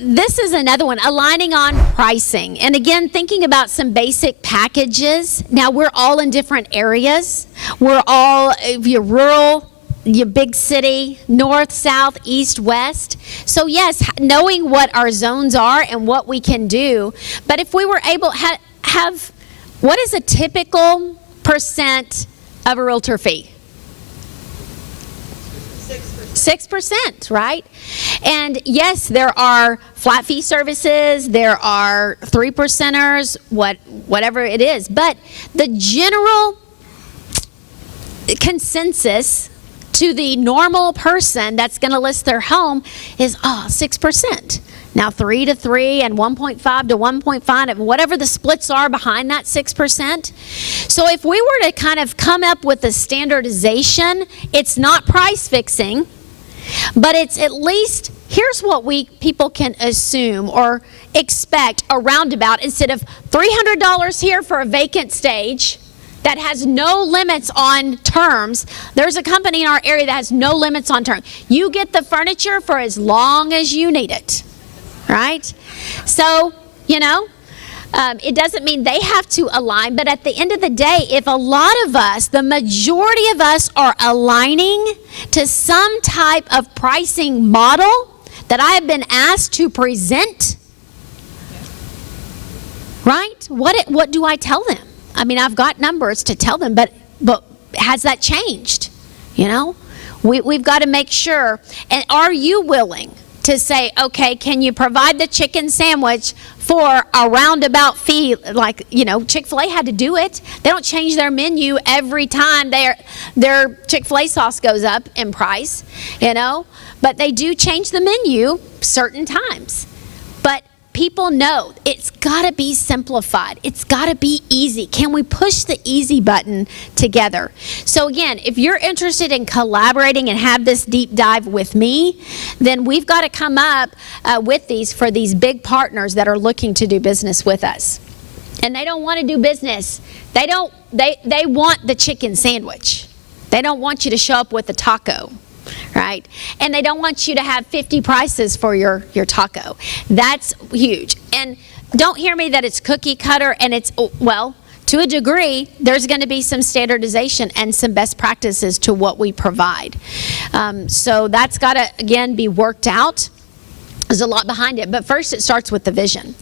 this is another one, aligning on pricing. And again, thinking about some basic packages. Now, we're all in different areas. We're all, if you're rural, your big city, north, south, east, west. So yes, knowing what our zones are and what we can do. But if we were able to have, what is a typical percent of a realtor fee? 6%, right? And yes, there are flat fee services, there are 3%ers, whatever it is. But the general consensus to the normal person that's going to list their home is 6%. Now 3 to 3 and 1.5 to 1.5, whatever the splits are behind that 6%. So if we were to kind of come up with a standardization, it's not price fixing, but it's at least, here's what people can assume or expect a roundabout. Instead of $300 here for a vacant stage that has no limits on terms, there's a company in our area that has no limits on terms. You get the furniture for as long as you need it, right? So, it doesn't mean they have to align, but at the end of the day, if a lot of us, the majority of us, are aligning to some type of pricing model that I have been asked to present, right? What do I tell them? I mean, I've got numbers to tell them, but has that changed? We've got to make sure. And are you willing to say, okay, can you provide the chicken sandwich for a roundabout fee? Like, Chick-fil-A had to do it. They don't change their menu every time their Chick-fil-A sauce goes up in price, but they do change the menu certain times. But people know it's got to be simplified. It's got to be easy. Can we push the easy button together? So again, if you're interested in collaborating and have this deep dive with me, then we've got to come up with these for these big partners that are looking to do business with us. And they don't want to do business. They want the chicken sandwich. They don't want you to show up with a taco. Right? And they don't want you to have 50 prices for your taco. That's huge. And don't hear me that it's cookie cutter, and it's, well, to a degree, there's going to be some standardization and some best practices to what we provide. So that's got to, again, be worked out. There's a lot behind it. But first, it starts with the vision.